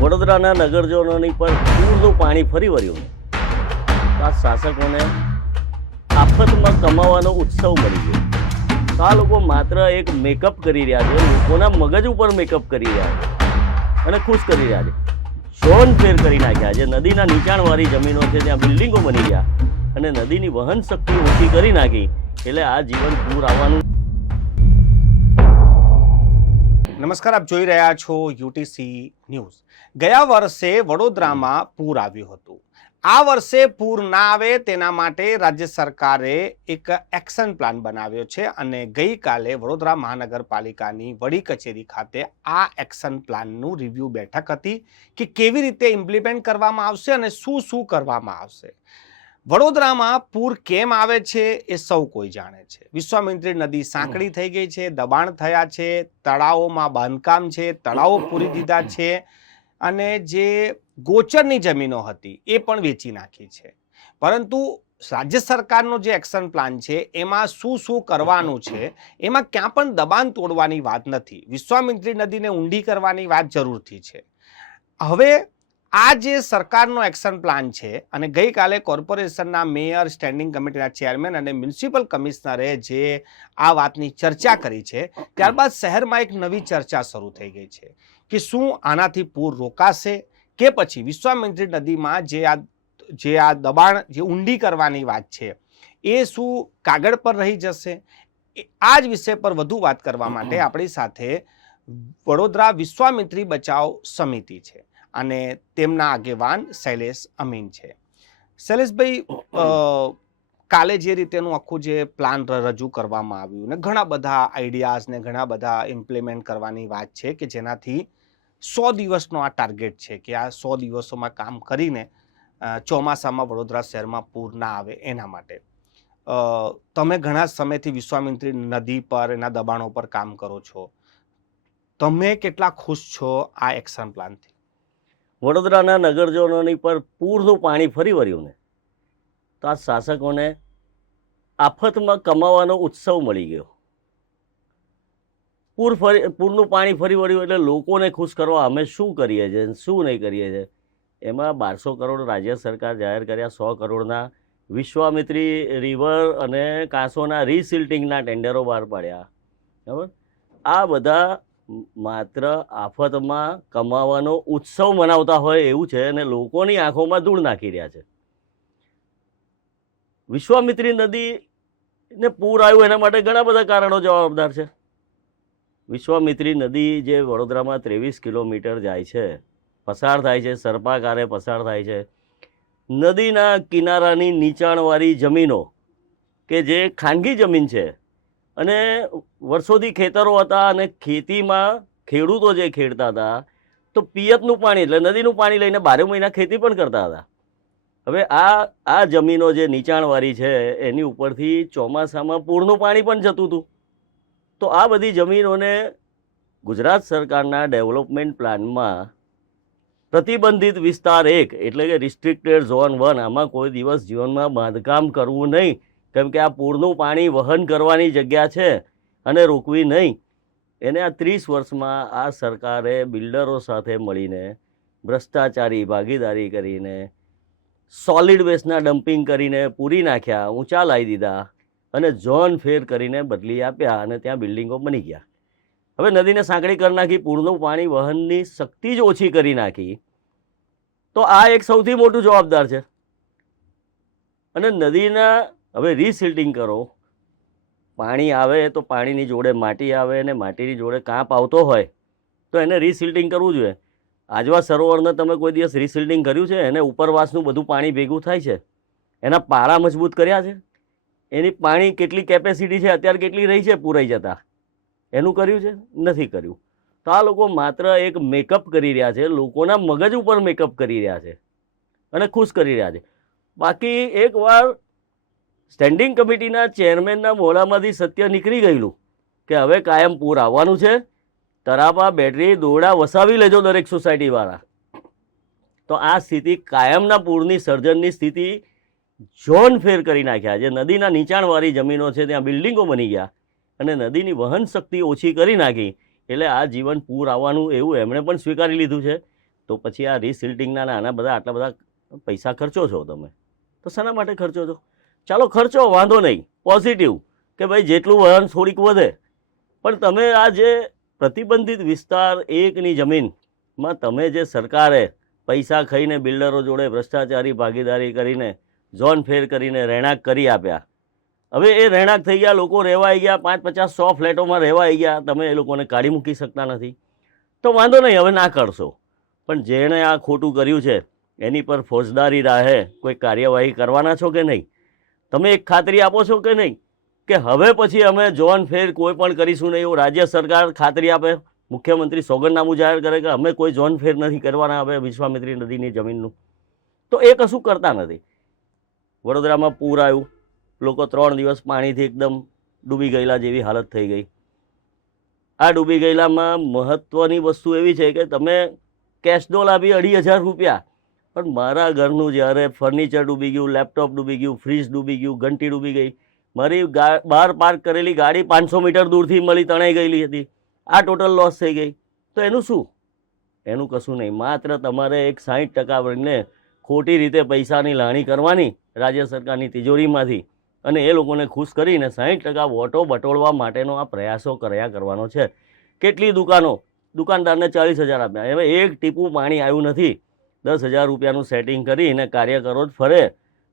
વડોદરાના નગરજનોની પર પૂરનું પાણી ફરી વળ્યું. આ શાસકોને આફતમાં કમાવાનો ઉત્સવ મળી ગયો. તો આ લોકો માત્ર એક મેકઅપ કરી રહ્યા છે, લોકોના મગજ ઉપર મેકઅપ કરી રહ્યા છે અને ખુશ કરી રહ્યા છે. ઝોન ફેર કરી નાખ્યા છે. નદીના નીચાણવાળી જમીનો છે ત્યાં બિલ્ડિંગો બની ગયા અને નદીની વહન શક્તિ ઓછી કરી નાખી. એટલે આ જીવન પૂર આવવાનું. નમસ્કાર, આપ જોઈ રહ્યા છો યુટીસી ન્યૂઝ. ગયા વર્ષે વડોદરામાં પૂર આવ્યું હતું. આ વર્ષે પૂર ના આવે તેના માટે રાજ્ય સરકારે એક એક્શન પ્લાન બનાવ્યો છે અને ગઈકાલે વડોદરા મહાનગરપાલિકાની વડી કચેરી ખાતે આ એક્શન પ્લાનનું રિવ્યૂ બેઠક હતી કે કેવી રીતે ઇમ્પ્લિમેન્ટ કરવામાં આવશે અને શું શું કરવામાં આવશે. વડોદરામાં પૂર કેમ આવે છે એ સૌ કોઈ જાણે છે. વિશ્વામિત્રી નદી સાંકડી થઈ ગઈ છે, દબાણ થયા છે, તળાવોમાં બાંધકામ છે, તળાવો પૂરી દીધા છે અને જે ગોચરની જમીનો હતી એ પણ વેચી નાખી છે. પરંતુ રાજ્ય સરકારનો જે એક્શન પ્લાન છે એમાં શું શું કરવાનું છે, એમાં ક્યાં પણ દબાણ તોડવાની વાત નથી. વિશ્વામિત્રી નદીને ઊંડી કરવાની વાત જરૂરથી છે. હવે આ જે સરકારનો એક્શન પ્લાન છે અને ગઈકાલે કોર્પોરેશનના મેયર, સ્ટેન્ડિંગ કમિટીના ચેરમેન અને મ્યુનિસિપલ કમિશનરે જે આ વાતની ચર્ચા કરી છે, ત્યારબાદ શહેરમાં એક નવી ચર્ચા શરૂ થઈ ગઈ છે કે શું આનાથી પૂર રોકાશે કે પછી વિશ્વામિત્રી નદીમાં જે આ દબાણ, જે ઊંડી કરવાની વાત છે એ શું કાગળ પર રહી જશે. આ જ વિષય પર વધુ વાત કરવા માટે આપણી સાથે વડોદરા વિશ્વામિત્રી બચાવ સમિતિ છે અને તેમના આગેવાન શૈલેષ અમીન છે. શૈલેષભાઈ, કાલે જે રીતેનું આખું જે પ્લાન રજૂ કરવામાં આવ્યું ને ઘણા બધા આઈડિયાઝ ને ઘણા બધા ઇમ્પ્લિમેન્ટ કરવાની વાત છે કે જેનાથી 100 દિવસનો આ ટાર્ગેટ છે કે આ 100 દિવસોમાં કામ કરીને ચોમાસામાં વડોદરા શહેરમાં પૂર ના આવે એના માટે. તમે ઘણા સમયથી વિશ્વામિત્રી નદી પર, એના દબાણો પર કામ કરો છો. તમે કેટલા ખુશ છો આ એક્શન પ્લાનથી? વડોદરાના નગરજનોની પર પૂરનું પાણી ફરી વળ્યું ને તો આ શાસકોને આફતમાં કમાવાનો ઉત્સવ મળી ગયો. પૂરનું પાણી ફરી વળ્યું એટલે લોકોને ખુશ કરવા અમે શું કરીએ છીએ, શું નહીં કરીએ છીએ. એમાં 1200 કરોડ રાજ્ય સરકાર જાહેર કર્યા, 100 કરોડના વિશ્વામિત્રી રિવર અને કાંસોના રીસિલ્ટિંગના ટેન્ડરો બહાર પાડ્યા. બરાબર. આ બધા માત્ર આફતમાં કમાવાનો ઉત્સવ મનાવતા હોય એવું છે અને લોકોની આંખોમાં ધૂળ નાખી રહ્યા છે. વિશ્વામિત્રી નદીને પૂર આવ્યું એના માટે ઘણા બધા કારણો જવાબદાર છે. વિશ્વામિત્રી નદી જે વડોદરામાં 23 કિલોમીટર જાય છે, પસાર થાય છે, સર્પાકારે પસાર થાય છે. નદીના કિનારાની નીચાણવાળી જમીનો કે જે ખાનગી જમીન છે અને વર્ષોથી ખેતરો હતા અને ખેતીમાં ખેડૂતો જે ખેડતા હતા તો પિયતનું પાણી એટલે નદીનું પાણી લઈને 12 મહિના ખેતી પણ કરતા હતા. હવે આ જમીનો જે નીચાણવાળી છે એની ઉપરથી ચોમાસામાં પૂરનું પાણી પણ જતું હતું. તો આ બધી જમીનોને ગુજરાત સરકારના ડેવલપમેન્ટ પ્લાનમાં પ્રતિબંધિત વિસ્તાર 1 એટલે કે રિસ્ટ્રિક્ટેડ ઝોન 1 આમાં કોઈ દિવસ જીવનમાં બાંધકામ કરવું નહીં, કેમ કે આ પૂરનું પાણી વહન કરવાની જગ્યા છે અને રોકવી નહીં. એને આ 30 વર્ષમાં આ સરકારે બિલ્ડરો સાથે મળીને ભ્રષ્ટાચારી ભાગીદારી કરીને સોલિડ વેસ્ટના ડમ્પિંગ કરીને પૂરી નાખ્યા, ઊંચા લાવી દીધા અને ઝોન ફેર કરીને બદલી આપ્યા અને ત્યાં બિલ્ડિંગો બની ગયા. હવે નદીને સાંકડી કરી નાખી, પૂરનું પાણી વહનની શક્તિ જ ઓછી કરી નાખી. તો આ એક સૌથી મોટું જવાબદાર છે. અને નદીના હવે રીસિલ્ટિંગ કરો. પાણી આવે તો પાણીની જોડે માટી આવે અને માટીની જોડે કાંપ આવતો હોય તો એને રીસિલ્ટિંગ કરવું જોઈએ. આજવા સરોવરને તમે કોઈ દિવસ રીસિલ્ટિંગ કર્યું છે? એને ઉપરવાસનું બધું પાણી ભેગું થાય છે, એના પારા મજબૂત કર્યા છે, એની પાણી કેટલી કેપેસિટી છે, અત્યારે કેટલી રહી છે પૂરાઈ જતા, એનું કર્યું છે? નથી કર્યું. તો આ લોકો માત્ર એક મેકઅપ કરી રહ્યા છે, લોકોના મગજ ઉપર મેકઅપ કરી રહ્યા છે અને ખુશ કરી રહ્યા છે. બાકી એકવાર સ્ટેન્ડિંગ કમિટીના ચેરમેનના મોઢામાંથી સત્ય નીકળી ગયેલું કે હવે કાયમ પૂર આવવાનું છે, તરાપા બેટરી દોરડા વસાવી લેજો દરેક સોસાયટીવાળા. તો આ સ્થિતિ કાયમના પૂરની સર્જનની સ્થિતિ ઝોન ફેર કરી નાખ્યા. જે નદીના નીચાણવાળી જમીનો છે ત્યાં બિલ્ડિંગો બની ગયા અને નદીની વહન શક્તિ ઓછી કરી નાખી. એટલે આ જીવન પૂર આવવાનું એવું એમણે પણ સ્વીકારી લીધું છે. તો પછી આ રીસિલ્ટિંગના ને આના બધા આટલા બધા પૈસા ખર્ચો છો તમે, તો શાના માટે ખર્ચો છો? ચાલો ખર્ચો, વાંધો નહીં, પોઝિટિવ કે ભાઈ જેટલું વહન થોડીક વધે, પણ તમે આ જે પ્રતિબંધિત વિસ્તાર એકની જમીનમાં તમે જે સરકારે પૈસા ખાઈને બિલ્ડરો જોડે ભ્રષ્ટાચારી ભાગીદારી કરીને ઝોન ફેર કરીને રહેણાંક કરી આપ્યા, હવે એ રહેણાંક થઈ ગયા, લોકો રહેવાઈ ગયા, 5, 50, 100 ફ્લેટોમાં રહેવાઈ ગયા, તમે એ લોકોને કાઢી મૂકી શકતા નથી, તો વાંધો નહીં, હવે ના કરશો. પણ જેણે આ ખોટું કર્યું છે એની પર ફોજદારી રાહે કોઈ કાર્યવાહી કરવાના છો કે નહીં? તમે એક ખાતરી આપો છો કે નહીં કે હવે પછી અમે ઝોન ફેર કોઈ પણ કરીશું નહીં? એવું રાજ્ય સરકાર ખાતરી આપે, મુખ્યમંત્રી સોગંદનામું જાહેર કરે કે અમે કોઈ ઝોન ફેર નથી કરવાના હવે વિશ્વામિત્રી નદીની જમીનનું, તો એ કશું કરતા નથી. વડોદરામાં પૂર આવ્યું, લોકો 3 દિવસ પાણીથી એકદમ ડૂબી ગયેલા જેવી હાલત થઈ ગઈ. આ ડૂબી ગયેલામાં મહત્ત્વની વસ્તુ એવી છે કે તમે કેશડોલ આપી 2,500 રૂપિયા, પણ મારા ઘરનું જ્યારે ફર્નિચર ડૂબી ગયું, લેપટોપ ડૂબી ગયું, ફ્રીજ ડૂબી ગયું, ઘંટી ડૂબી ગઈ, મારી બહાર પાર્ક કરેલી ગાડી 500 મીટર દૂરથી મળી તણાઈ ગયેલી હતી, આ ટોટલ લોસ થઈ ગઈ, તો એનું શું? એનું કશું નહીં. માત્ર તમારે એક 60% વર્ગને ખોટી રીતે પૈસાની લાણી કરવાની રાજ્ય સરકારની તિજોરીમાંથી, અને એ લોકોને ખુશ કરીને 60% વોટો બટોળવા માટેનો આ પ્રયાસો કર્યા કરવાનો છે. કેટલી દુકાનદારને 40,000 આપ્યા, હવે એક ટીપું પાણી આવ્યું નથી, 10,000 રૂપિયાનું સેટિંગ કરીને કાર્યકરો જ ફરે.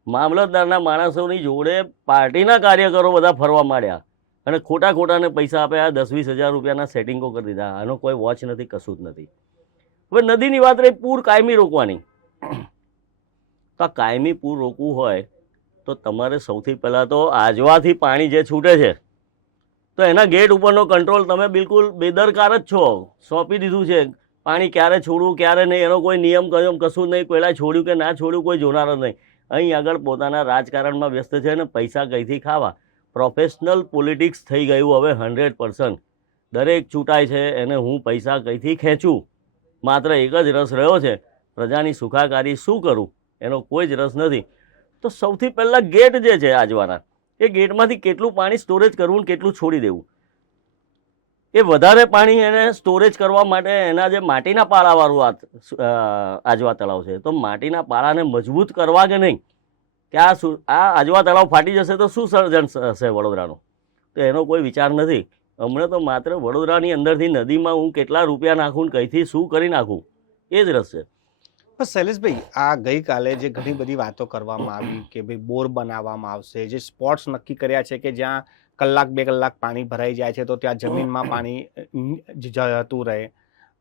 મામલતદારના માણસોની જોડે પાર્ટીના કાર્યકરો બધા ફરવા માંડ્યા અને ખોટાને પૈસા આપ્યા, 10-20,000 રૂપિયાના સેટિંગો કરી દીધા. આનો કોઈ વોચ નથી, કશું જ નથી. હવે નદીની વાત રહી, પૂર કાયમી રોકવાની. તો આ કાયમી પૂર રોકવું હોય તો તમારે સૌથી પહેલાં તો આજવાથી પાણી જે છૂટે છે તો એના ગેટ ઉપરનો કંટ્રોલ તમે બિલકુલ બેદરકાર જ છો, સોંપી દીધું છે. પાણી ક્યારે છોડવું ક્યારે નહીં એનો કોઈ નિયમ કશું નહીં, પહેલાં છોડ્યું કે ના છોડ્યું કોઈ જોનાર જ નહીં. અહીં આગળ પોતાના રાજકારણમાં વ્યસ્ત છે અને પૈસા કઈથી ખાવા, પ્રોફેશનલ પોલિટિક્સ થઈ ગયું હવે 100%. દરેક ચૂંટાય છે એને હું પૈસા કઈથી ખેંચું, માત્ર એક જ રસ રહ્યો છે, પ્રજાની સુખાકારી શું કરું, એનો કોઈ જ રસ નથી. તો સૌથી પહેલાં ગેટ જે છે આજવાના, એ ગેટમાંથી કેટલું પાણી સ્ટોરેજ કરવું ને કેટલું છોડી દેવું, એ વધારે પાણી એને સ્ટોરેજ કરવા માટે એના જે માટીના પાળાવાળું આજવા તળાવ છે, તો માટીના પાળાને મજબૂત કરવા કે નહીં, કે આ આજવા તળાવ ફાટી જશે તો શું સર્જન હશે વડોદરાનું, તો એનો કોઈ વિચાર નથી. હમણાં તો માત્ર વડોદરાની અંદરથી નદીમાં હું કેટલા રૂપિયા નાખું ને કઈથી શું કરી નાખું એ જ રસ છે. પણ શૈલેષભાઈ, આ ગઈકાલે જે ઘણી બધી વાતો કરવામાં આવી કે ભાઈ બોર બનાવવામાં આવશે, જે સ્પોટ્સ નક્કી કર્યા છે કે જ્યાં 1-2 કલાક પાણી ભરાઈ જાય છે તો ત્યાં જમીનમાં પાણી જતું રહે,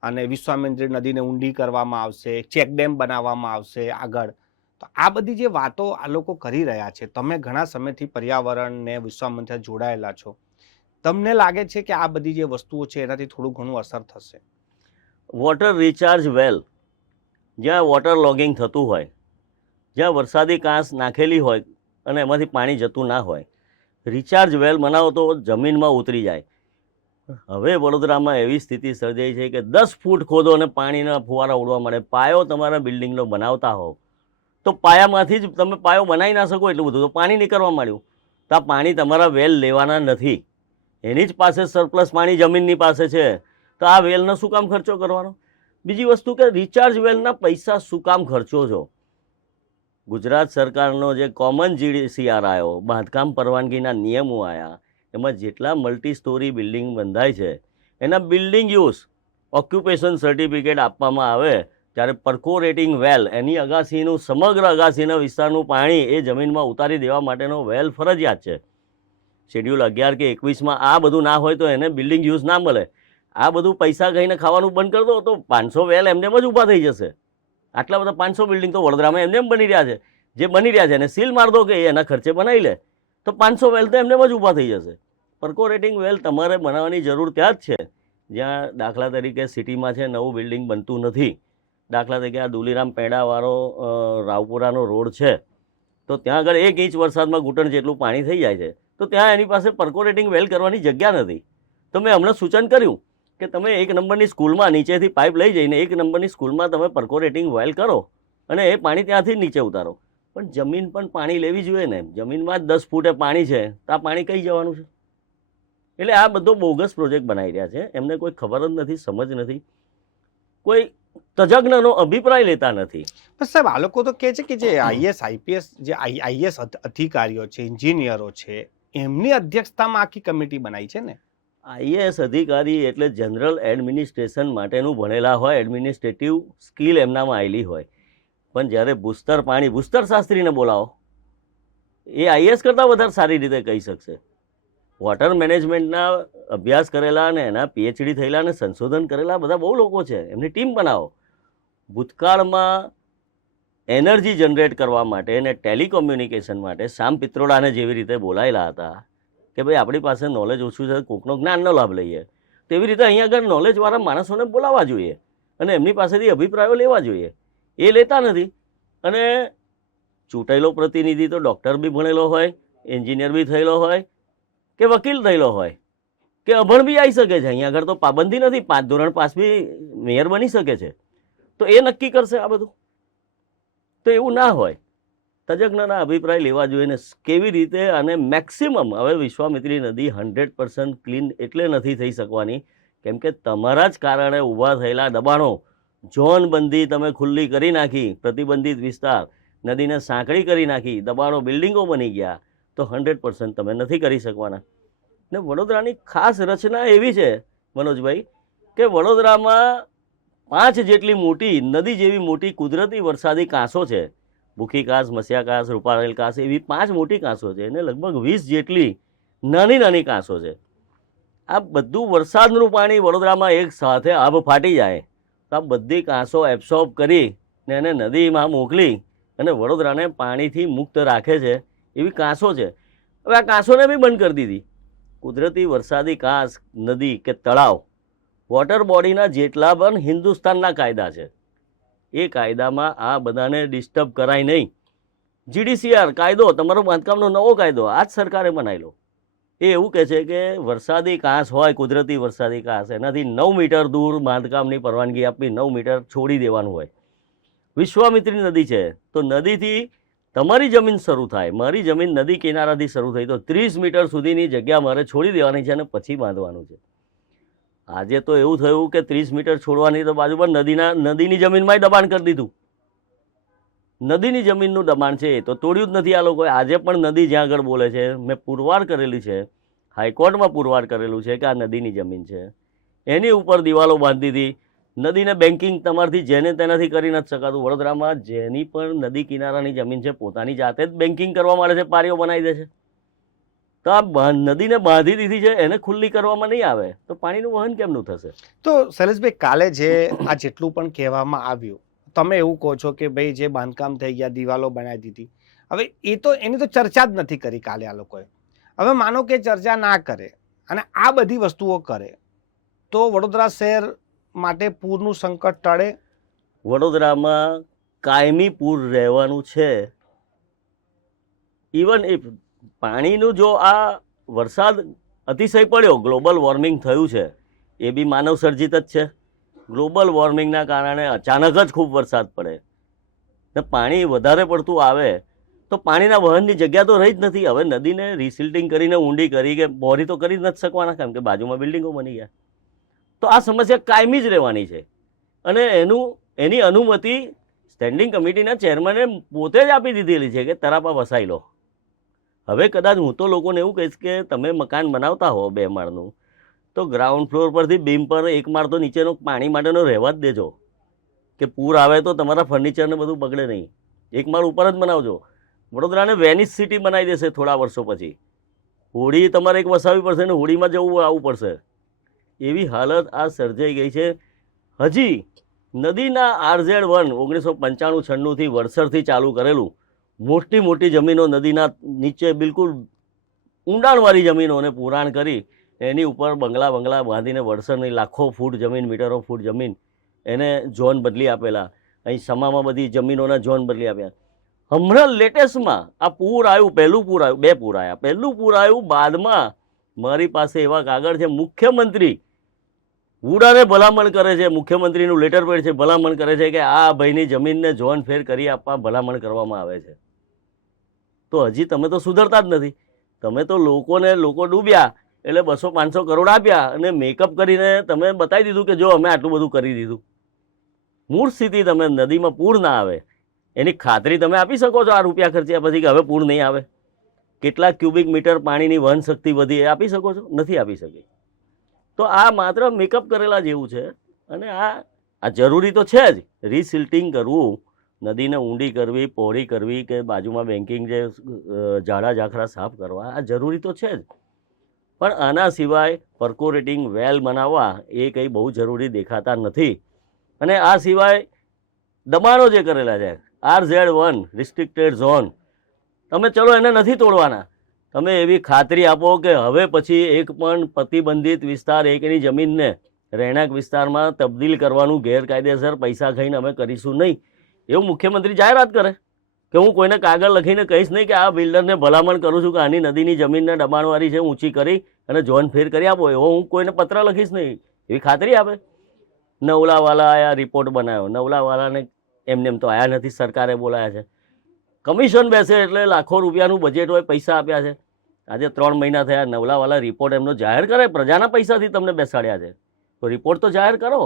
અને વિશ્વામિત્રી નદીને ઊંડી કરવામાં આવશે, ચેકડેમ બનાવવામાં આવશે આગળ, તો આ બધી જે વાતો આ લોકો કરી રહ્યા છે, તમે ઘણા સમયથી પર્યાવરણ ને વિશ્વામિત્રી જોડાયેલા છો, તમને લાગે છે કે આ બધી જે વસ્તુઓ છે એનાથી થોડું ઘણું અસર થશે? વોટર રિચાર્જ વેલ, જ્યાં વોટર લોગિંગ થતું હોય, જ્યાં વરસાદી કાંસ નાખેલી હોય અને એમાંથી પાણી જતું ના હોય, રિચાર્જ વેલ બનાવો તો જમીનમાં ઉતરી જાય. હવે વડોદરામાં એવી સ્થિતિ સર્જાઈ છે કે 10 ફૂટ ખોદો અને પાણીના ફુવારા ઉડવા મળે. પાયો તમારા બિલ્ડિંગનો બનાવતા હોવ તો પાયામાંથી જ તમે પાયો બનાવી ના શકો એટલું બધું, તો પાણી નીકળવા માંડ્યું, તો આ પાણી તમારા વેલ લેવાના નથી, એની જ પાસે સરપ્લસ પાણી જમીનની પાસે છે, તો આ વેલનો શું કામ ખર્ચો કરવાનો? બીજી વસ્તુ કે રિચાર્જ વેલના પૈસા શું કામ ખર્ચો છો? ગુજરાત સરકારનો જે કોમન GDCR આવ્યો, બાંધકામ પરવાનગીના નિયમો આવ્યા, એમાં જેટલા મલ્ટી સ્ટોરી બિલ્ડિંગ બંધાય છે એના બિલ્ડિંગ યુઝ ઓક્યુપેશન સર્ટિફિકેટ આપવામાં આવે, ત્યારે પરકોરેટિંગ વેલ, એની અગાસીનું સમગ્ર અગાસીના વિસ્તારનું પાણી એ જમીનમાં ઉતારી દેવા માટેનો વેલ ફરજિયાત છે. શેડ્યુલ 11 કે 21માં આ બધું ના હોય તો એને બિલ્ડિંગ યુઝ ના મળે. આ બધું પૈસા કહીને ખાવાનું બંધ કરી દો તો 500 વેલ એમને જ ઊભા થઈ જશે. આટલા બધા 500 બિલ્ડિંગ તો વડોદરામાં એમને બની રહ્યા છે, જે બની રહ્યા છે એને સીલ માર દો કે એના ખર્ચે બનાવી લે તો 500 વેલ તો એમને જ ઊભા થઈ જશે. પરકોરેટિંગ વેલ તમારે બનાવવાની જરૂર ત્યાં જ છે જ્યાં દાખલા તરીકે સિટીમાં છે નવું બિલ્ડિંગ બનતું નથી. દાખલા તરીકે આ દુલીરામ પેડાવાળો રાવપુરાનો રોડ છે, તો ત્યાં આગળ 1 ઇંચ વરસાદમાં ઘૂંટણ જેટલું પાણી થઈ જાય છે, તો ત્યાં એની પાસે પરકોરેટિંગ વેલ કરવાની જગ્યા નથી. તો મેં હમણાં સૂચન કર્યું કે તમે 1 નંબરની સ્કૂલમાં નીચેથી પાઇપ લઈ જઈને 1 નંબરની સ્કૂલમાં તમે પરકોરેટિંગ વેલ કરો અને એ પાણી ત્યાંથી નીચે ઉતારો. પણ જમીન પણ પાણી લેવી જોઈએ ને, જમીનમાં જ 10 ફૂટે પાણી છે તો આ પાણી કઈ જવાનું છે? એટલે આ બધો બોગસ પ્રોજેક્ટ બનાવી રહ્યા છે, એમને કોઈ ખબર જ નથી, સમજ નથી. કોઈ તજજ્ઞનો અભિપ્રાય લેતા નથી. પણ સાહેબ આ લોકો તો કહે છે કે જે આઈએસ આઈપીએસ જે આઈએસ અધિકારીઓ છે, એન્જિનિયરો છે, એમની અધ્યક્ષતામાં આખી કમિટી બનાવી છે ને. આઈએએસ અધિકારી એટલે જનરલ એડમિનિસ્ટ્રેશન માટેનું ભણેલા હોય, એડમિનિસ્ટ્રેટિવ સ્કિલ એમનામાં આવેલી હોય. પણ જ્યારે ભૂસ્તર શાસ્ત્રીને બોલાવો, એ આઈએએસ કરતાં વધારે સારી રીતે કહી શકશે. વોટર મેનેજમેન્ટના અભ્યાસ કરેલા અને એના પીએચડી થયેલા અને સંશોધન કરેલા બધા બહુ લોકો છે, એમની ટીમ બનાવો. ભૂતકાળમાં એનર્જી જનરેટ કરવા માટે અને ટેલિકોમ્યુનિકેશન માટે શામ પિત્રોડાને જેવી રીતે બોલાયેલા હતા કે ભાઈ આપણી પાસે નોલેજ ઓછું છે, કોકનો જ્ઞાનનો લાભ લઈએ, તેવી રીતે અહીંયા આગળ નોલેજવાળા માણસોને બોલાવવા જોઈએ અને એમની પાસેથી અભિપ્રાયો લેવા જોઈએ. એ લેતા નથી. અને ચૂંટાયેલો પ્રતિનિધિ તો ડૉક્ટર બી ભણેલો હોય, એન્જિનિયર બી થયેલો હોય કે વકીલ થયેલો હોય કે અભણ બી આવી શકે છે. અહીંયા આગળ તો પાબંદી નથી, 5 ધોરણ પાસ બી મેયર બની શકે છે. તો એ નક્કી કરશે આ બધું? તો એવું ના હોય. તજજ્ઞના અભિપ્રાય લેવા જોઈએ ને કેવી રીતે. અને મેક્સિમમ હવે વિશ્વામિત્રી નદી 100% ક્લીન એટલે નથી થઈ શકવાની કેમ કે તમારા જ કારણે ઊભા થયેલા દબાણો, ઝોનબંધી તમે ખુલ્લી કરી નાખી, પ્રતિબંધિત વિસ્તાર, નદીને સાંકળી કરી નાખી, દબાણો બિલ્ડિંગો બની ગયા, તો 100% તમે નથી કરી શકવાના. ને વડોદરાની ખાસ રચના એવી છે મનોજભાઈ કે વડોદરામાં 5 જેટલી મોટી નદી જેવી મોટી કુદરતી વરસાદી કાંસો છે. ભૂખી કાંસ, મસિયા કાંસ, રૂપારેલ કાંસ, એવી 5 મોટી કાંસો છે અને લગભગ 20 જેટલી નાની નાની કાંસો છે. આ બધું વરસાદનું પાણી વડોદરામાં એક સાથે આભ ફાટી જાય તો આ બધી કાંસો એબ્સોર્બ કરી ને એને નદીમાં મોકલી અને વડોદરાને પાણીથી મુક્ત રાખે છે એવી કાંસો છે. હવે આ કાંસોને બી બંધ કરી દીધી. કુદરતી વરસાદી કાંસ, નદી કે તળાવ, વોટર બોડીના જેટલા પણ હિન્દુસ્તાનના કાયદા છે એ કાયદામાં આ બધાને ડિસ્ટર્બ કરાય નહીં. જીડીસીઆર કાયદો, તમારો બાંધકામનો નવો કાયદો આ જ સરકારે બનાવેલો. એ એવું કહે છે કે વરસાદી કાંસ હોય, કુદરતી વરસાદી કાંસ, એનાથી 9 મીટર દૂર બાંધકામની પરવાનગી આપવી, 9 મીટર છોડી દેવાનું હોય. વિશ્વામિત્રી નદી છે તો નદીથી તમારી જમીન શરૂ થાય, મારી જમીન નદી કિનારાથી શરૂ થઈ તો 30 મીટર સુધીની જગ્યા મારે છોડી દેવાની છે અને પછી બાંધવાનું છે. આજે તો એવું થયું કે 30 મીટર છોડવાની તો બાજુ પર નદીની જમીનમાં દબાણ કરી દીધું. નદીની જમીનનું દબાણ છે એ તો તોડ્યું જ નથી આ લોકોએ. આજે પણ નદી જ્યાં આગળ બોલે છે, મેં પુરવાર કરેલી છે, હાઈકોર્ટમાં પુરવાર કરેલું છે કે આ નદીની જમીન છે, એની ઉપર દિવાલો બાંધી દીધી. નદીને બેન્કિંગ તમારથી જેને તેનાથી કરી નથી શકાતું. વડોદરામાં જેની પણ નદી કિનારાની જમીન છે પોતાની જાતે જ બેન્કિંગ કરવા માંડે છે, પારીઓ બનાવી દે છે. તો આ નદીને બાંધી દીધી છે, એને ખુલ્લી કરવામાં નહીં આવે તો પાણીનું વહન કેમનું થશે? તો શૈલેષભાઈ, કાલે જે આ જેટલું પણ કહેવામાં આવ્યું, તમે એવું કહો છો કે ભાઈ જે બાંધકામ થઈ ગયા, દિવાલો બનાવી દીધી, હવે એની તો ચર્ચા જ નથી કરી કાલે આ લોકોએ. હવે માનો કે ચર્ચા ના કરે અને આ બધી વસ્તુઓ કરે તો વડોદરા શહેર માટે પૂરનું સંકટ ટળે? વડોદરામાં કાયમી પૂર રહેવાનું છે. ઇવન ઇફ પાણીનું જો આ વરસાદ અતિશય પડ્યો, ગ્લોબલ વોર્મિંગ થયું છે, એ બી માનવ સર્જિત જ છે. ગ્લોબલ વોર્મિંગના કારણે અચાનક જ ખૂબ વરસાદ પડે ને પાણી વધારે પડતું આવે તો પાણીના વહનની જગ્યા તો રહી જ નથી. હવે નદીને રિસિલ્ટિંગ કરીને ઊંડી કરી કે બોરી તો કરી જ નથી શકવાના કેમ કે બાજુમાં બિલ્ડિંગો બની ગયા. તો આ સમસ્યા કાયમી જ રહેવાની છે અને એની અનુમતિ સ્ટેન્ડિંગ કમિટીના ચેરમેને પોતે જ આપી દીધેલી છે કે તરાપા વસાઈ લો. હવે કદાચ હું તો લોકોને એવું કહીશ કે તમે મકાન બનાવતા હો 2 માળનું તો ગ્રાઉન્ડ ફ્લોર પરથી બીમ પર 1 માળ તો નીચેનો પાણી માટેનો રહેવા જ દેજો કે પૂર આવે તો તમારા ફર્નિચરને બધું બગડે નહીં. 1 માળ ઉપર જ બનાવજો. વડોદરાને વેનિસ સિટી બનાવી દેશે થોડા વર્ષો પછી. હોડી તમારે એક વસાવવી પડશે ને હોડીમાં આવવું પડશે. એવી હાલત આ સર્જાઈ ગઈ છે. હજી નદીના RZ1 1995-96થી વડસરથી ચાલુ કરેલું મોટી મોટી જમીનો નદીના નીચે બિલકુલ ઊંડાણવાળી જમીનોને પુરાણ કરી એની ઉપર બંગલા બાંધીને વડસરની લાખો ફૂટ જમીન, મીટરો ફૂટ જમીન એને ઝોન બદલી આપેલા. અહીં સમામાં બધી જમીનોના ઝોન બદલી આપ્યા. હમણાં લેટેસ્ટમાં આ પૂર આવ્યું, પહેલું પૂર આવ્યું, 2 પૂર આવ્યા. પહેલું પૂર આવ્યું બાદમાં મારી પાસે એવા કાગળ છે, મુખ્યમંત્રી વુડાને ભલામણ કરે છે, મુખ્યમંત્રીનું લેટર પેડ છે, ભલામણ કરે છે કે આ ભાઈની જમીનને ઝોન ફેર કરી આપવા ભલામણ કરવામાં આવે છે. તો હજી તમે તો સુધરતા જ નથી. તમે તો લોકો ડૂબ્યા એટલે 200-500 કરોડ આપ્યા અને મેકઅપ કરીને તમે બતાવી દીધું કે જો અમે આટલું બધું કરી દીધું. મૂળ સ્થિતિ તમે નદીમાં પૂર ના આવે એની ખાતરી તમે આપી શકો છો આ રૂપિયા ખર્ચ્યા પછી કે હવે પૂર નહીં આવે? કેટલા ક્યુબિક મીટર પાણીની વહન શક્તિ વધી એ આપી શકો છો? નથી આપી શકી. તો આ માત્ર મેકઅપ કરેલા જેવું છે. અને આ જરૂરી તો છે જ. રીસિલ્ટિંગ કરવું, નદીને ઊંડી કરવી, પહોળી કરવી, કે બાજુમાં બેન્કિંગ જે ઝાડા ઝાખરા સાફ કરવા, આ જરૂરી તો છે જ. પણ આના સિવાય પર્કોરેટિંગ વેલ બનાવવા એ કંઈ બહુ જરૂરી દેખાતા નથી. અને આ સિવાય દબાણો જે કરેલા છે, RZ1 રિસ્ટ્રિક્ટેડ ઝોન, તમે ચલો એને નથી તોડવાના, તમે એવી ખાતરી આપો કે હવે પછી એક પણ પ્રતિબંધિત વિસ્તાર એકની જમીનને રહેણાંક વિસ્તારમાં તબદીલ કરવાનું ગેરકાયદેસર પૈસા ખાઈને અમે કરીશું નહીં. એવું મુખ્યમંત્રી જાહેરાત કરે કે હું કોઈને કાગળ લખીને કહીશ નહીં કે આ બિલ્ડરને ભલામણ કરું છું કે આની નદીની જમીનને દબાણવાળી છે, ઊંચી કરી અને ઝોન ફેર કરી આપો, એવો હું કોઈને પત્ર લખીશ નહીં. એવી ખાતરી આપે. નવલાવાલા આયા, રિપોર્ટ બનાવ્યો. નવલાવાલાને એમને એમ તો આયા નથી, સરકારે બોલાયા છે. કમિશન બેસે એટલે લાખો રૂપિયાનું બજેટ હોય, પૈસા આપ્યા છે. આજે 3 મહિના થયા, નવલાવાલા રિપોર્ટ એમનો જાહેર કરે. પ્રજાના પૈસાથી તમને બેસાડ્યા છે, તો રિપોર્ટ તો જાહેર કરો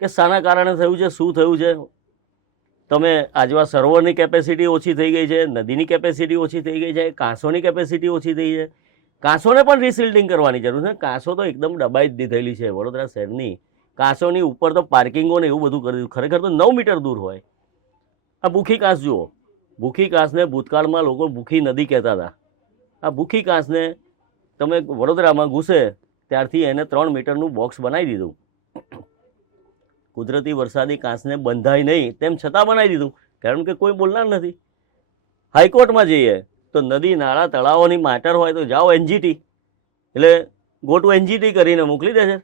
કે શાના કારણે થયું છે, શું થયું છે. તમે આજવા સરોવરની કેપેસિટી ઓછી થઈ ગઈ છે, નદીની કેપેસિટી ઓછી થઈ ગઈ છે, કાંસોની કેપેસિટી ઓછી થઈ છે. કાંસોને પણ રિસિલ્ટિંગ કરવાની જરૂર છે. કાંસો તો એકદમ દબાઈ જ દીધેલી છે વડોદરા શહેરની. કાંસોની ઉપર તો પાર્કિંગો ને એવું બધું કરી દીધું. ખરેખર તો 9 મીટર દૂર હોય. આ ભૂખી કાંસ જુઓ. ભૂખી કાંસને ભૂતકાળમાં લોકો ભૂખી નદી કહેતા હતા. આ ભૂખી કાંસને તમે વડોદરામાં ઘૂસે ત્યારથી એને 3 મીટરનું બોક્સ બનાવી દીધું. કુદરતી વરસાદી કાંસને બંધાય નહીં તેમ છતાં બનાવી દીધું, કારણ કે કોઈ બોલનાર નથી. હાઈકોર્ટમાં જઈએ તો નદી નાળા તળાવોની મેટર હોય તો જાઓ NGT, એટલે ગો ટુ NGT કરીને મોકલી દે છે.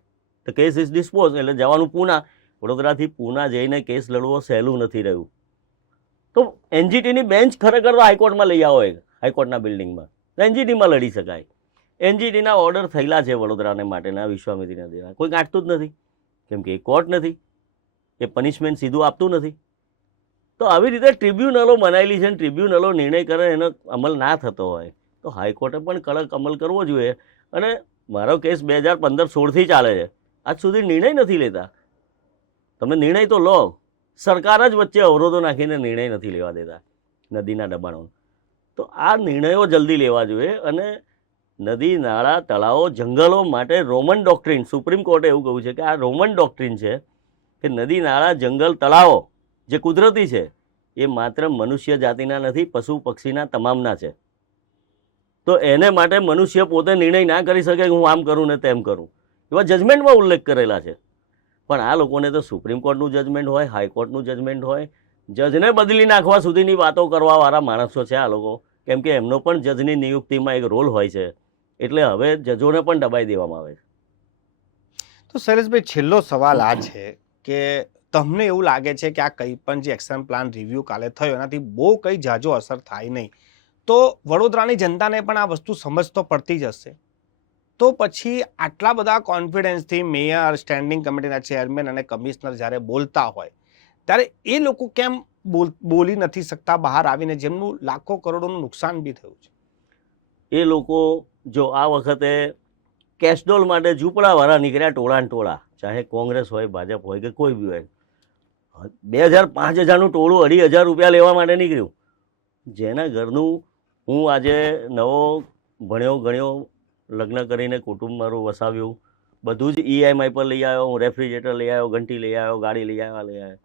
તો કેસ ઇઝ ડિસ્પોઝ, એટલે જવાનું પૂના. વડોદરાથી પૂના જઈને કેસ લડવો સહેલું નથી રહ્યું. તો NGTની બેન્ચ ખરેખર તો હાઈકોર્ટમાં લઈ આવો, હાઈકોર્ટના બિલ્ડિંગમાં NGTમાં લડી શકાય. NGTના ઓર્ડર થયેલા છે વડોદરાને માટેના વિશ્વામિત્રી નદીના, કોઈ કાઢતું જ નથી, કેમ કે એ કોર્ટ નથી, એ પનિશમેન્ટ સીધું આપતું નથી. તો આવી રીતે ટ્રિબ્યુનલો બનાવેલી છે, ટ્રિબ્યુનલો નિર્ણય કરે, એનો અમલ ના થતો હોય તો હાઈકોર્ટે પણ કડક અમલ કરવો જોઈએ. અને મારો કેસ 2015-16થી ચાલે છે, આજ સુધી નિર્ણય નથી લેતા. તમે નિર્ણય તો લો, સરકાર જ વચ્ચે અવરોધો નાખીને નિર્ણય નથી લેવા દેતા નદીના દબાણો. તો આ નિર્ણયો જલ્દી લેવા જોઈએ. અને નદી નાળા તળાવો જંગલો માટે રોમન ડોક્ટ્રીન, સુપ્રીમ કોર્ટે એવું કહ્યું છે કે આ રોમન ડોક્ટ્રીન છે કે નદી નાળા જંગલ તળાવો જે કુદરતી છે એ માત્ર મનુષ્ય જાતિના નથી, પશુ પક્ષીના તમામના છે. તો એને માટે મનુષ્ય પોતે નિર્ણય ના કરી શકે કે હું આમ કરું ને તેમ કરું, એવા જજમેન્ટમાં ઉલ્લેખ કરેલા છે. પણ આ લોકોને તો સુપ્રીમ કોર્ટનું જજમેન્ટ હોય, હાઈકોર્ટનું જજમેન્ટ હોય, જજને બદલી નાખવા સુધીની વાતો કરવાવાળા માણસો છે આ લોકો. કેમ કે એમનો પણ જજની નિયુક્તિમાં એક રોલ હોય છે, એટલે હવે જજોને પણ દબાઈ દેવામાં આવે છે. તો શૈલેષભાઈ, છેલ્લો સવાલ આ છે કે તમને એવું લાગે છે કે આ કંઈ પણ જે એક્શન પ્લાન રિવ્યુ કાલે થયો એનાથી બહુ કંઈ જાજો અસર થાય નહીં, તો વડોદરાની જનતાને પણ આ વસ્તુ સમજ તો પડતી જ હશે. તો પછી આટલા બધા કોન્ફિડન્સથી મેયર, સ્ટેન્ડિંગ કમિટીના ચેરમેન અને કમિશનર જ્યારે બોલતા હોય ત્યારે એ લોકો કેમ બોલી નથી શકતા બહાર આવીને, જેમનું લાખો કરોડોનું નુકસાન બી થયું છે? એ લોકો જો આ વખતે કેશડોલ માટે ઝૂંપડાવાળા નીકળ્યા ટોળાને ટોળા, ચાહે કોંગ્રેસ હોય, ભાજપ હોય કે કોઈ બી હોય. 2000-5000નું ટોળું 2500 રૂપિયા લેવા માટે નીકળ્યું. જેના ઘરનું હું આજે નવો ભણ્યો ગણ્યો, લગ્ન કરીને કુટુંબ મારું વસાવ્યું, બધું જ EMI પર લઈ આવ્યો, હું રેફ્રિજરેટર લઈ આવ્યો, ઘંટી લઈ આવ્યો, ગાડી લઈ આવ્યો,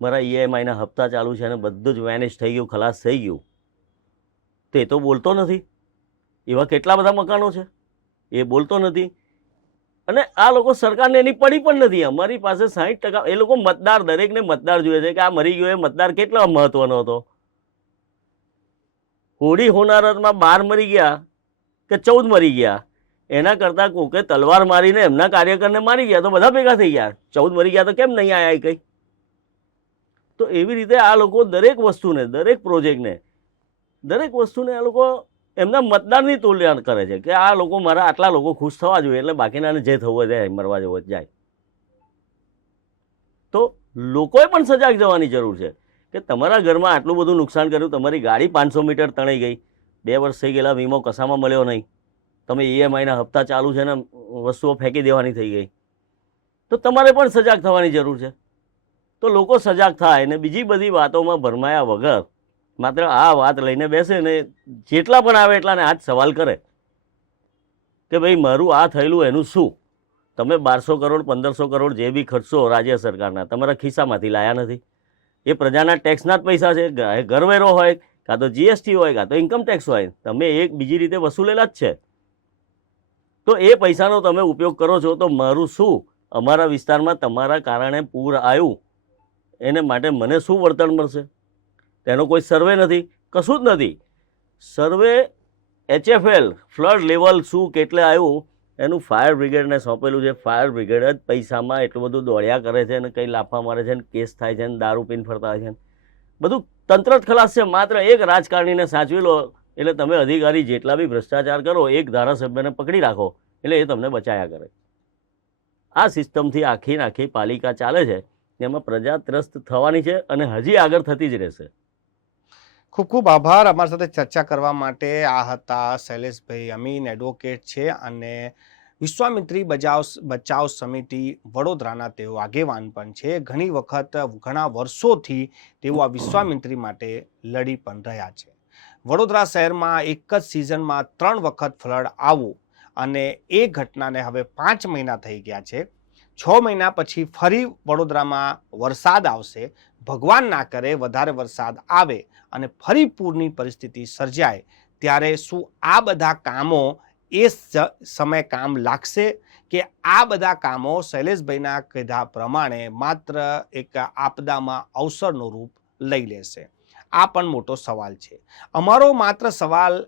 મારા EMIના હપ્તા ચાલુ છે અને બધું જ વેનિશ થઈ ગયું, ખલાસ થઈ ગયું. તે તો બોલતો નથી. એવા કેટલા બધા મકાનો છે, એ બોલતો નથી. અને આ લોકો સરકારને એની પડી પણ નથી. અમારી પાસે 60%, એ લોકો મતદાર, દરેકને મતદાર જોઈએ છે કે આ મરી ગયો એ મતદાર કેટલા મહત્વનો હતો. હોળી હોનારતમાં 12 મરી ગયા કે 14 મરી ગયા, એના કરતાં કોકે તલવાર મારીને એમના કાર્યકરને મારી ગયા તો બધા ભેગા થઈ ગયા. 14 મરી ગયા તો કેમ નહીં આયા કંઈ? તો એવી રીતે આ લોકો દરેક વસ્તુને, દરેક પ્રોજેક્ટને, દરેક વસ્તુને આ લોકો એમના મતદારની તુલના કરે છે કે આ લોકો, મારા આટલા લોકો ખુશ થવા જોઈએ એટલે બાકીનાને જે થવું હોય મરવા જવો જાય. તો લોકોએ પણ સજાગ જવાની જરૂર છે કે તમારા ઘરમાં આટલું બધું નુકસાન કર્યું, તમારી ગાડી 500 મીટર તણાઈ ગઈ, 2 વર્ષ થઈ ગયેલા, વીમો કશામાં મળ્યો નહીં, તમે EMIના હપ્તા ચાલુ છે ને વસ્તુઓ ફેંકી દેવાની થઈ ગઈ, તો તમારે પણ સજાગ થવાની જરૂર છે. તો લોકો સજાગ થાય ને બીજી બધી વાતોમાં ભરમાયા વગર માત્ર આ વાત લઈને બેસે ને જેટલા પણ આવે એટલાને આ જ સવાલ કરે કે ભાઈ મારું આ થયેલું એનું શું? તમે 1200 કરોડ 1500 કરોડ જે બી ખર્ચો રાજ્ય સરકારના તમારા ખિસ્સામાંથી લાયા નથી. એ પ્રજાના ટેક્સના જ પૈસા છે. ઘરવેરો હોય, કાં તો જીએસટી હોય, કાં તો ઇન્કમ ટેક્સ હોય, તમે એક બીજી રીતે વસૂલેલા જ છે. તો એ પૈસાનો તમે ઉપયોગ કરો છો તો મારું શું? અમારા વિસ્તારમાં તમારા કારણે પૂર આવ્યું એને માટે મને શું વળતર મળશે? તેનો કોઈ સર્વે નથી, કશું જ નથી. સર્વે HFL ફ્લડ લેવલ શું કેટલે આવ્યું એનું ફાયર બ્રિગેડને સોંપેલું છે. ફાયર બ્રિગેડ જ પૈસામાં એટલું બધું દોડ્યા કરે છે અને કંઈ લાફા મારે છે ને કેસ થાય છે ને દારૂ પીને ફરતા હોય છે. બધું તંત્ર જ ખલાસ છે. માત્ર એક રાજકારણીને સાચવી લો એટલે તમે અધિકારી જેટલા બી ભ્રષ્ટાચાર કરો એક ધારાસભ્યને પકડી રાખો એટલે એ તમને બચાયા કરે. આ સિસ્ટમથી આખી પાલિકા ચાલે છે. એમાં પ્રજા ત્રસ્ત થવાની છે અને હજી આગળ થતી જ રહેશે. ખૂબ ખૂબ આભાર. અમારી સાથે ચર્ચા કરવા માટે આ હતા શૈલેષભાઈ અમીન, એડવોકેટ છે અને વિશ્વામિત્રી બચાવ સમિતિ વડોદરાના તેઓ આગેવાન પણ છે. ઘણી વખત ઘણા વર્ષોથી તેઓ આ વિશ્વામિત્રી માટે લડી પણ રહ્યા છે. વડોદરા શહેરમાં એક જ સિઝનમાં 3 વખત ફ્લડ આવવું અને એ ઘટનાને હવે 5 મહિના થઈ ગયા છે. 6 મહિના પછી ફરી વડોદરામાં વરસાદ આવશે. ભગવાન ના કરે વધારે વરસાદ આવે અને ફરી પૂરની પરિસ્થિતિ સર્જાય ત્યારે શું આ બધા કામો એ સમય કામ લાગશે કે આ બધા કામો શૈલેષભાઈના કીધા પ્રમાણે માત્ર એક આપદામાં અવસરનું રૂપ લઈ લેશે? આ પણ મોટો સવાલ છે. અમારો માત્ર સવાલ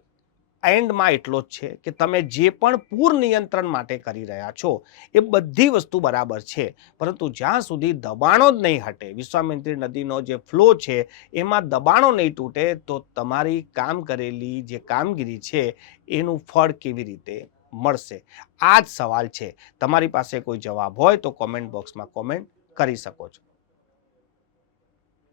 એન્ડમાં એટલો જ છે કે તમે જે પણ પૂર નિયંત્રણ માટે કરી રહ્યા છો એ બધી વસ્તુ બરાબર છે, પરંતુ જ્યાં સુધી દબાણો જ નહીં હટે, વિશ્વામિત્રી નદીનો જે ફ્લો છે એમાં દબાણો નહીં તૂટે તો તમારી કામ કરેલી જે કામગીરી છે એનું ફળ કેવી રીતે મળશે? આ જ સવાલ છે. તમારી પાસે કોઈ જવાબ હોય તો કોમેન્ટ બોક્સમાં કોમેન્ટ કરી શકો છો.